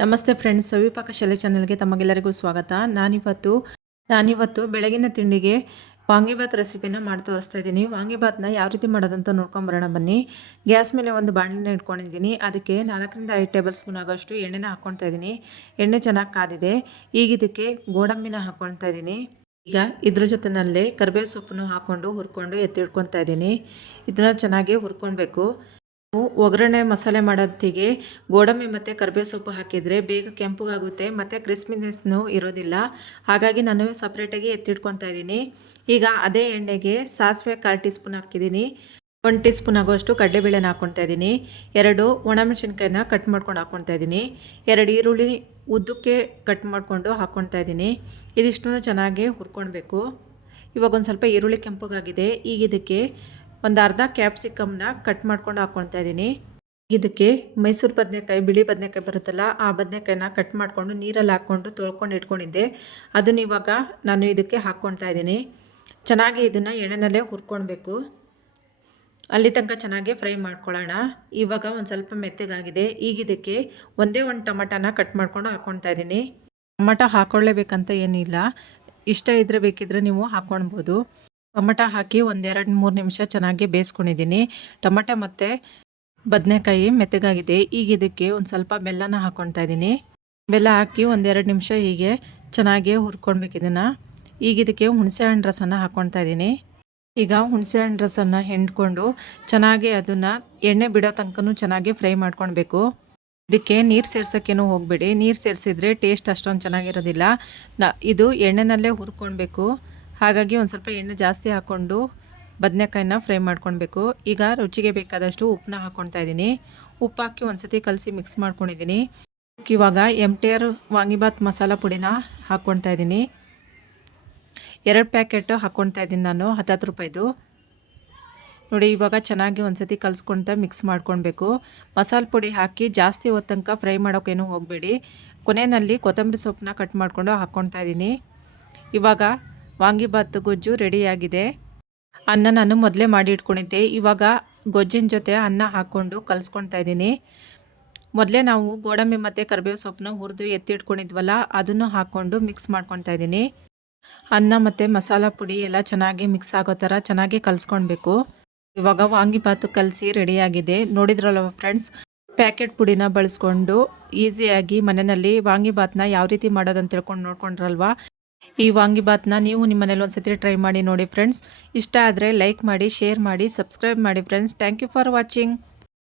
ನಮಸ್ತೆ ಫ್ರೆಂಡ್ಸ್ ಸವಿಪಾಕ ಶೆಲೆ ಚಾನಲ್ಗೆ ತಮಗೆಲ್ಲರಿಗೂ ಸ್ವಾಗತ. ನಾನಿವತ್ತು ನಾನಿವತ್ತು ಬೆಳಗಿನ ತಿಂಡಿಗೆ ವಾಂಗಿಭಾತ್ ರೆಸಿಪಿನ ಮಾಡಿ ತೋರಿಸ್ತಾ ಇದ್ದೀನಿ. ವಾಂಗಿಭಾತ್ನ ಯಾವ ರೀತಿ ಮಾಡೋದಂತ ನೋಡ್ಕೊಂಬರೋಣ ಬನ್ನಿ. ಗ್ಯಾಸ್ ಮೇಲೆ ಒಂದು ಬಾಣಲಿನ ಇಟ್ಕೊಂಡಿದ್ದೀನಿ. ಅದಕ್ಕೆ ನಾಲ್ಕರಿಂದ ಐದು ಟೇಬಲ್ ಸ್ಪೂನ್ ಆಗೋಷ್ಟು ಎಣ್ಣೆನ ಹಾಕ್ಕೊಳ್ತಾ ಇದ್ದೀನಿ. ಎಣ್ಣೆ ಚೆನ್ನಾಗಿ ಕಾದಿದೆ. ಈಗ ಇದಕ್ಕೆ ಗೋಡಂಬಿನ ಹಾಕ್ಕೊಳ್ತಾ ಇದ್ದೀನಿ. ಈಗ ಇದ್ರ ಜೊತೆನಲ್ಲೇ ಕರಿಬೇವು ಸೊಪ್ಪನ್ನು ಹಾಕ್ಕೊಂಡು ಹುರ್ಕೊಂಡು ಎತ್ತಿಡ್ಕೊತಾ ಇದ್ದೀನಿ. ಇದನ್ನ ಚೆನ್ನಾಗಿ ಹುರ್ಕೊಳ್ಬೇಕು. ಒಗ್ಗರಣೆ ಮಸಾಲೆ ಮಾಡೋತ್ತಿಗೆ ಗೋಡಂಬಿ ಮತ್ತು ಕರಿಬೇವು ಸೊಪ್ಪು ಹಾಕಿದರೆ ಬೇಗ ಕೆಂಪಗಾಗುತ್ತೆ, ಮತ್ತು ಕ್ರಿಸ್ಪಿನೆಸ್ನು ಇರೋದಿಲ್ಲ. ಹಾಗಾಗಿ ನಾನು ಸಪ್ರೇಟಾಗಿ ಎತ್ತಿಟ್ಕೊತಾ ಇದ್ದೀನಿ. ಈಗ ಅದೇ ಎಣ್ಣೆಗೆ ಸಾಸಿವೆ ಕಾಲು ಟೀ ಸ್ಪೂನ್ ಹಾಕಿದ್ದೀನಿ. ಒನ್ ಟೀ ಸ್ಪೂನ್ ಆಗೋಷ್ಟು ಕಡಲೆಬೇಳೆನ ಹಾಕ್ಕೊತಾ ಇದ್ದೀನಿ. ಎರಡು ಒಣಮೆಣಸಿನ್ಕಾಯಿನ ಕಟ್ ಮಾಡ್ಕೊಂಡು ಹಾಕ್ಕೊತಾ ಇದ್ದೀನಿ. ಎರಡು ಈರುಳ್ಳಿ ಉದ್ದಕ್ಕೆ ಕಟ್ ಮಾಡಿಕೊಂಡು ಹಾಕ್ಕೊತಾ ಇದ್ದೀನಿ. ಇದಿಷ್ಟು ಚೆನ್ನಾಗಿ ಹುರ್ಕೊಳ್ಬೇಕು. ಇವಾಗ ಒಂದು ಸ್ವಲ್ಪ ಈರುಳ್ಳಿ ಕೆಂಪಗಾಗಿದೆ. ಈಗ ಇದಕ್ಕೆ ಒಂದು ಅರ್ಧ ಕ್ಯಾಪ್ಸಿಕಮ್ನ ಕಟ್ ಮಾಡ್ಕೊಂಡು ಹಾಕ್ಕೊಳ್ತಾ ಇದ್ದೀನಿ ಇದಕ್ಕೆ ಮೈಸೂರು ಬದನೆಕಾಯಿ, ಬಿಳಿ ಬದನೆಕಾಯಿ ಬರುತ್ತಲ್ಲ, ಆ ಬದನೆಕಾಯಿನ ಕಟ್ ಮಾಡಿಕೊಂಡು ನೀರಲ್ಲಿ ಹಾಕ್ಕೊಂಡು ತೊಳ್ಕೊಂಡು ಇಟ್ಕೊಂಡಿದ್ದೆ. ಅದನ್ನ ಇವಾಗ ನಾನು ಇದಕ್ಕೆ ಹಾಕ್ಕೊಳ್ತಾ ಇದ್ದೀನಿ ಚೆನ್ನಾಗಿ ಇದನ್ನು ಎಣ್ಣೆನಲ್ಲೇ ಹುರ್ಕೊಳ್ಬೇಕು. ಅಲ್ಲಿ ತನಕ ಚೆನ್ನಾಗಿ ಫ್ರೈ ಮಾಡ್ಕೊಳ್ಳೋಣ. ಇವಾಗ ಒಂದು ಸ್ವಲ್ಪ ಮೆತ್ತಗಾಗಿದೆ. ಈಗ ಇದಕ್ಕೆ ಒಂದೇ ಒಂದು ಟೊಮಟನ ಕಟ್ ಮಾಡ್ಕೊಂಡು ಹಾಕ್ಕೊಳ್ತಾ ಇದ್ದೀನಿ ಟೊಮಟ ಹಾಕ್ಕೊಳ್ಳೇಬೇಕಂತ ಏನಿಲ್ಲ. ಇಷ್ಟ ಇದ್ದರೆ ಬೇಕಿದ್ರೆ ನೀವು ಹಾಕ್ಕೊಳ್ಬೋದು ಟೊಮಟ ಹಾಕಿ ಒಂದೆರಡು ಮೂರು ನಿಮಿಷ ಚೆನ್ನಾಗಿ ಬೇಯಿಸ್ಕೊಂಡಿದ್ದೀನಿ. ಟೊಮಟ ಮತ್ತು ಬದನೆಕಾಯಿ ಮೆತ್ತಗಾಗಿದೆ. ಈಗ ಇದಕ್ಕೆ ಒಂದು ಸ್ವಲ್ಪ ಬೆಲ್ಲನ ಹಾಕ್ಕೊಳ್ತಾ ಇದ್ದೀನಿ. ಬೆಲ್ಲ ಹಾಕಿ ಒಂದೆರಡು ನಿಮಿಷ ಹೀಗೆ ಚೆನ್ನಾಗಿ ಹುರ್ಕೊಳ್ಬೇಕು ಇದನ್ನು. ಈಗ ಇದಕ್ಕೆ ಹುಣಸೆಹಣ್ಣು ರಸನ ಹಾಕ್ಕೊಳ್ತಾ ಇದ್ದೀನಿ. ಈಗ ಹುಣಸೆಹಣ್ಣು ರಸನ ಹೆಂಡ್ಕೊಂಡು ಚೆನ್ನಾಗಿ ಅದನ್ನು ಎಣ್ಣೆ ಬಿಡೋ ತನಕ ಚೆನ್ನಾಗಿ ಫ್ರೈ ಮಾಡ್ಕೊಳ್ಬೇಕು. ಇದಕ್ಕೆ ನೀರು ಸೇರ್ಸೋಕ್ಕೇನು ಹೋಗಬೇಡಿ. ನೀರು ಸೇರಿಸಿದ್ರೆ ಟೇಸ್ಟ್ ಅಷ್ಟೊಂದು ಚೆನ್ನಾಗಿರೋದಿಲ್ಲ. ನ ಇದು ಎಣ್ಣೆನಲ್ಲೇ ಹುರ್ಕೊಳ್ಬೇಕು. ಹಾಗಾಗಿ ಒಂದು ಸ್ವಲ್ಪ ಎಣ್ಣೆ ಜಾಸ್ತಿ ಹಾಕ್ಕೊಂಡು ಬದನೆಕಾಯಿನ ಫ್ರೈ ಮಾಡ್ಕೊಳ್ಬೇಕು ಈಗ ರುಚಿಗೆ ಬೇಕಾದಷ್ಟು ಉಪ್ಪನ್ನ ಹಾಕ್ಕೊಳ್ತಾ ಇದ್ದೀನಿ. ಉಪ್ಪು ಹಾಕಿ ಒಂದು ಸತಿ ಕಲಸಿ ಮಿಕ್ಸ್ ಮಾಡ್ಕೊಂಡಿದ್ದೀನಿ. ಇವಾಗ M T R vangibath masala ಪುಡಿನ ಹಾಕ್ಕೊಳ್ತಾ ಇದ್ದೀನಿ. ಎರಡು ಪ್ಯಾಕೆಟ್ ಹಾಕ್ಕೊಳ್ತಾ ಇದ್ದೀನಿ ನಾನು, ಹತ್ತತ್ತು ರೂಪಾಯಿದು. ನೋಡಿ, ಇವಾಗ ಚೆನ್ನಾಗಿ ಒಂದು ಸತಿ ಕಲಿಸ್ಕೊಳ್ತಾ ಮಿಕ್ಸ್ ಮಾಡ್ಕೊಳ್ಬೇಕು ಮಸಾಲೆ ಪುಡಿ ಹಾಕಿ ಜಾಸ್ತಿ ಹೊತ್ತಂಕ ಫ್ರೈ ಮಾಡೋಕ್ಕೇನು ಹೋಗಬೇಡಿ. ಕೊನೆಯಲ್ಲಿ ಕೊತ್ತಂಬರಿ ಸೊಪ್ಪನ್ನ ಕಟ್ ಮಾಡಿಕೊಂಡು ಹಾಕ್ಕೊಳ್ತಾ ಇದ್ದೀನಿ. ಇವಾಗ ವಾಂಗಿಭಾತ್ ಗೊಜ್ಜು ರೆಡಿಯಾಗಿದೆ. ಅನ್ನ ನಾನು ಮೊದಲೇ ಮಾಡಿ ಇಟ್ಕೊಂಡಿದ್ದೆ. ಇವಾಗ ಗೊಜ್ಜಿನ ಜೊತೆ ಅನ್ನ ಹಾಕ್ಕೊಂಡು ಕಲಿಸ್ಕೊಳ್ತಾ ಇದ್ದೀನಿ. ಮೊದಲೇ ನಾವು ಗೋಡಂಬಿ ಮತ್ತು ಕರಿಬೇವು ಸೊಪ್ಪನ್ನ ಹುರಿದು ಎತ್ತಿಟ್ಕೊಂಡಿದ್ವಲ್ಲ ಅದನ್ನು ಹಾಕ್ಕೊಂಡು ಮಿಕ್ಸ್ ಮಾಡ್ಕೊತಾ ಇದ್ದೀನಿ. ಅನ್ನ ಮತ್ತು ಮಸಾಲ ಪುಡಿ ಎಲ್ಲ ಚೆನ್ನಾಗಿ ಮಿಕ್ಸ್ ಆಗೋ ಥರ ಚೆನ್ನಾಗಿ ಕಲಿಸ್ಕೊಳ್ಬೇಕು. ಇವಾಗ ವಾಂಗಿಭಾತು ಕಲಸಿ ರೆಡಿಯಾಗಿದೆ. ನೋಡಿದ್ರಲ್ಲ ಫ್ರೆಂಡ್ಸ್ ಪ್ಯಾಕೆಟ್ ಪುಡಿನ ಬಳಸ್ಕೊಂಡು ಈಸಿಯಾಗಿ ಮನೆಯಲ್ಲಿ ವಾಂಗಿಭಾತನ್ನ ಯಾವ ರೀತಿ ಮಾಡೋದಂತ ತಿಳ್ಕೊಂಡು ನೋಡ್ಕೊಂಡ್ರಲ್ವಾ? ಈ ವಾಂಗಿಬಾತ್ನ ನೀವು ನಿಮ್ಮ ಮನೇಲಿ ಒಂದ್ಸತಿ ಟ್ರೈ ಮಾಡಿ ನೋಡಿ ಫ್ರೆಂಡ್ಸ್ ಇಷ್ಟ ಆದರೆ ಲೈಕ್ ಮಾಡಿ ಶೇರ್ ಮಾಡಿ ಸಬ್ಸ್ಕ್ರೈಬ್ ಮಾಡಿ friends thank you for watching